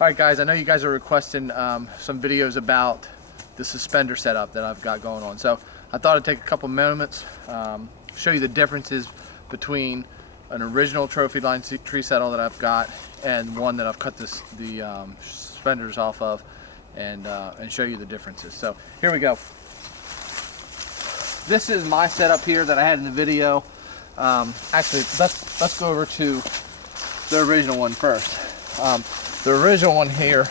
Alright guys, I know you guys are requesting some videos about the suspender setup that I've got going on. So I thought I'd take a couple moments, show you the differences between an original Trophyline Tree Saddle that I've got and one that I've cut the suspenders off of, and show you the differences. So here we go. This is my setup here that I had in the video. Actually, let's go over to the original one first. The original one here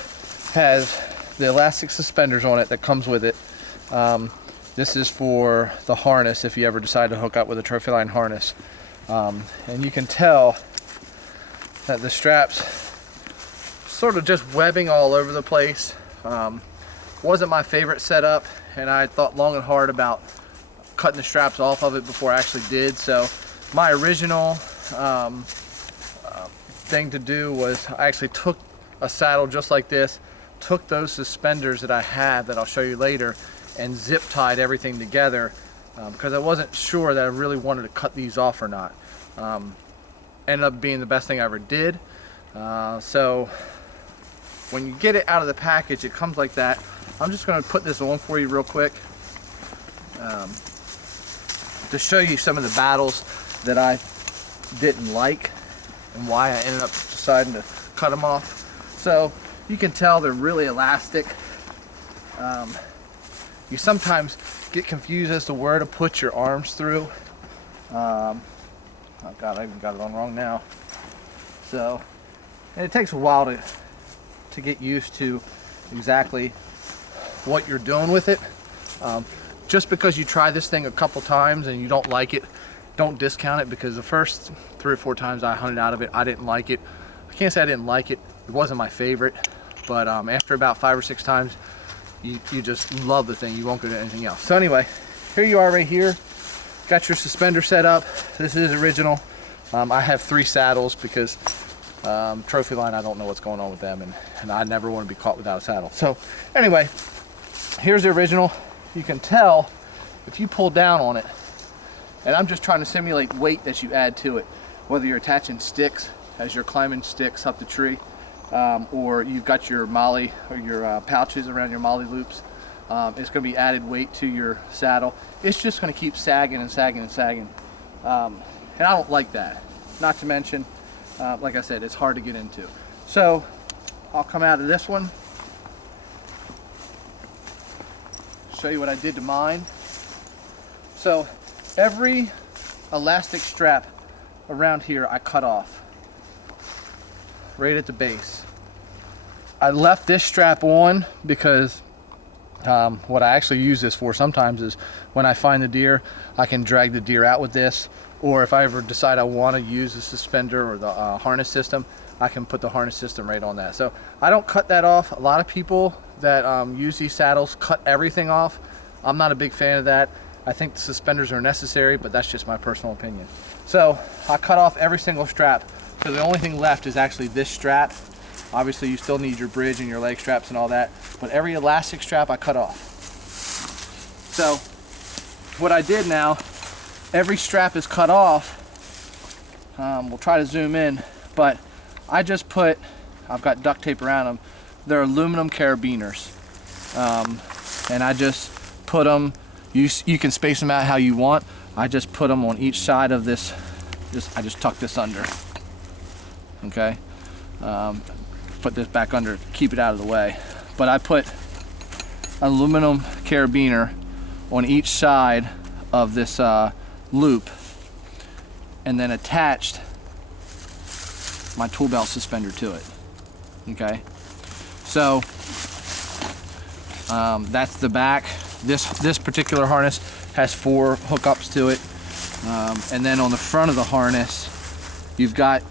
has the elastic suspenders on it that comes with it. This is for the harness if you ever decide to hook up with a Trophyline harness. And you can tell that the straps sort of just webbing all over the place. Wasn't my favorite setup, and I thought long and hard about cutting the straps off of it before I actually did. So my original thing to do was I actually took a saddle just like this, took those suspenders that I had that I'll show you later, and zip tied everything together because I wasn't sure that I really wanted to cut these off or not. Ended up being the best thing I ever did. So when you get it out of the package, it comes like that. I'm just going to put this on for you real quick to show you some of the battles that I didn't like and why I ended up deciding to cut them off. So you can tell they're really elastic. You sometimes get confused as to where to put your arms through. Oh God, I even got it on wrong now. So, and it takes a while to get used to exactly what you're doing with it. Just because you try this thing a couple times and you don't like it, don't discount it, because the first 3 or 4 times I hunted out of it, I didn't like it. I can't say I didn't like it. It wasn't my favorite, but after about 5 or 6 times, you just love the thing. You won't go to anything else. So anyway, here you are right here. Got your suspender set up. This is original. I have 3 saddles because Trophyline, I don't know what's going on with them, and I never want to be caught without a saddle. So anyway, here's the original. You can tell if you pull down on it, and I'm just trying to simulate weight that you add to it, whether you're attaching sticks as you're climbing sticks up the tree, or you've got your molly or your pouches around your molly loops. It's going to be added weight to your saddle. It's just going to keep sagging and sagging and sagging, and I don't like that. Not to mention, like I said, it's hard to get into. So I'll come out of this one, show you what I did to mine. So every elastic strap around here I cut off right at the base. I left this strap on because what I actually use this for sometimes is when I find the deer, I can drag the deer out with this, or if I ever decide I want to use the suspender or the harness system, I can put the harness system right on that. So I don't cut that off. A lot of people that use these saddles cut everything off. I'm not a big fan of that. I think the suspenders are necessary, but that's just my personal opinion. So I cut off every single strap. So the only thing left is actually this strap. Obviously you still need your bridge and your leg straps and all that, but every elastic strap I cut off. So what I did now, every strap is cut off. We'll try to zoom in, but I just I've got duct tape around them. They're aluminum carabiners. And I just put them, you can space them out how you want. I just put them on each side of this, I just tuck this under. Okay, put this back under, keep it out of the way. But I put aluminum carabiner on each side of this loop, and then attached my tool belt suspender to it. Okay, so that's the back. This particular harness has 4 hookups to it, and then on the front of the harness, you've got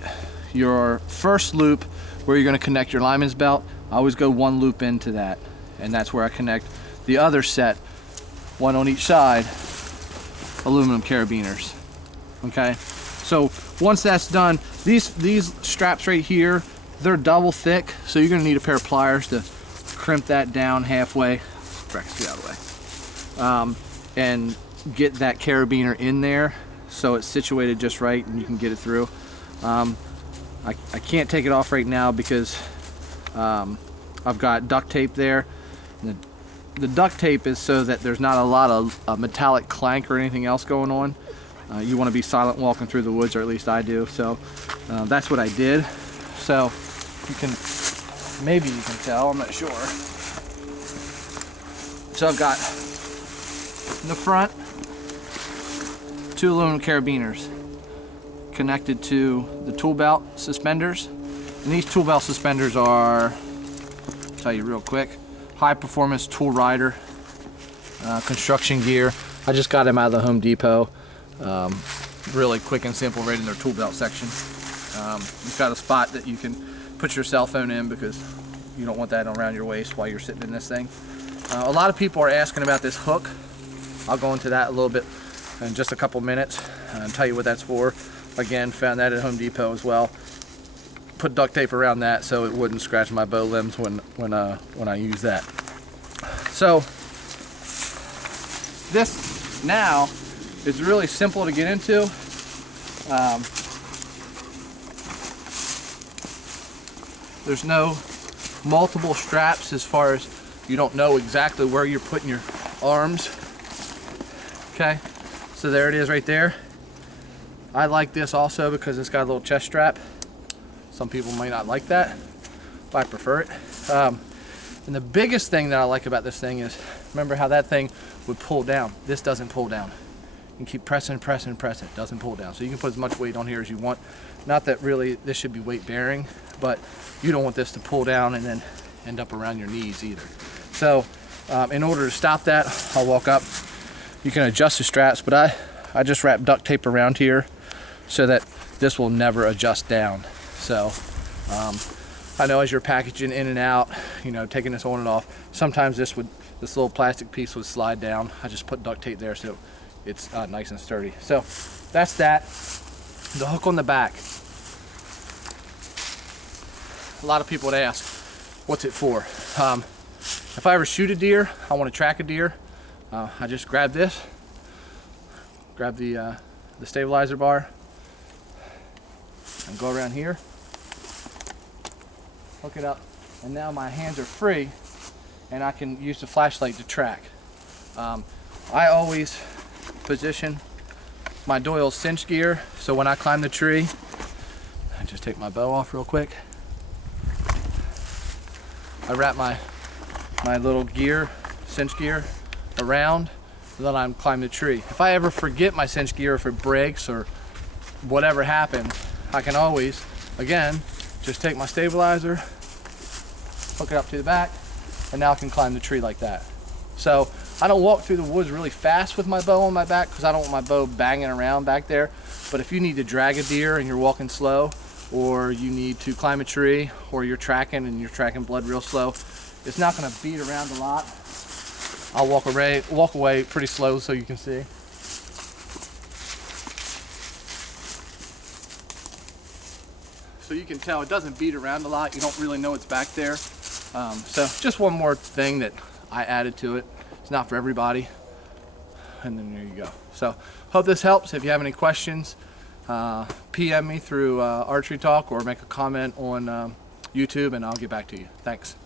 your first loop where you're going to connect your lineman's belt. I always go 1 loop into that, and that's where I connect the other set, 1 on each side, aluminum carabiners. Okay, so once that's done, these straps right here, they're double thick, so you're going to need a pair of pliers to crimp that down halfway. Get out of the way. And get that carabiner in there so it's situated just right and you can get it through. I can't take it off right now because I've got duct tape there. And the duct tape is so that there's not a lot of metallic clank or anything else going on. You want to be silent walking through the woods, or at least I do. So that's what I did. So you can, maybe you can tell, I'm not sure. So I've got in the front 2 aluminum carabiners connected to the tool belt suspenders. And these tool belt suspenders are, I'll tell you real quick, high performance tool rider construction gear. I just got them out of the Home Depot. Really quick and simple right in their tool belt section. You've got a spot that you can put your cell phone in because you don't want that around your waist while you're sitting in this thing. A lot of people are asking about this hook. I'll go into that a little bit in just a couple minutes and tell you what that's for. Again, found that at Home Depot as well. Put duct tape around that so it wouldn't scratch my bow limbs when I use that. So this now is really simple to get into. There's no multiple straps as far as you don't know exactly where you're putting your arms. Okay, so there it is right there. I like this also because it's got a little chest strap. Some people might not like that, but I prefer it. And the biggest thing that I like about this thing is, remember how that thing would pull down? This doesn't pull down. You can keep pressing, it doesn't pull down. So you can put as much weight on here as you want. Not that really this should be weight bearing, but you don't want this to pull down and then end up around your knees either. So in order to stop that, I'll walk up. You can adjust the straps, but I just wrap duct tape around here so that this will never adjust down. So I know as you're packaging in and out, you know, taking this on and off, sometimes this little plastic piece would slide down. I just put duct tape there so it's nice and sturdy. So that's that. The hook on the back. A lot of people would ask, what's it for? If I ever shoot a deer, I want to track a deer, I just grab this, grab the stabilizer bar, and go around here, hook it up, and now my hands are free, and I can use the flashlight to track. I always position my Doyle cinch gear, so when I climb the tree, I just take my bow off real quick. I wrap my little gear, cinch gear, around, and then I climb the tree. If I ever forget my cinch gear, if it breaks or whatever happens, I can always, again, just take my stabilizer, hook it up to the back, and now I can climb the tree like that. So I don't walk through the woods really fast with my bow on my back because I don't want my bow banging around back there. But if you need to drag a deer and you're walking slow, or you need to climb a tree, or you're tracking and you're tracking blood real slow, it's not going to beat around a lot. I'll walk away pretty slow so you can see. So you can tell it doesn't beat around a lot. You don't really know it's back there. So just one more thing that I added to it. It's not for everybody. And then there you go. So hope this helps. If you have any questions, PM me through Archery Talk or make a comment on YouTube and I'll get back to you. Thanks.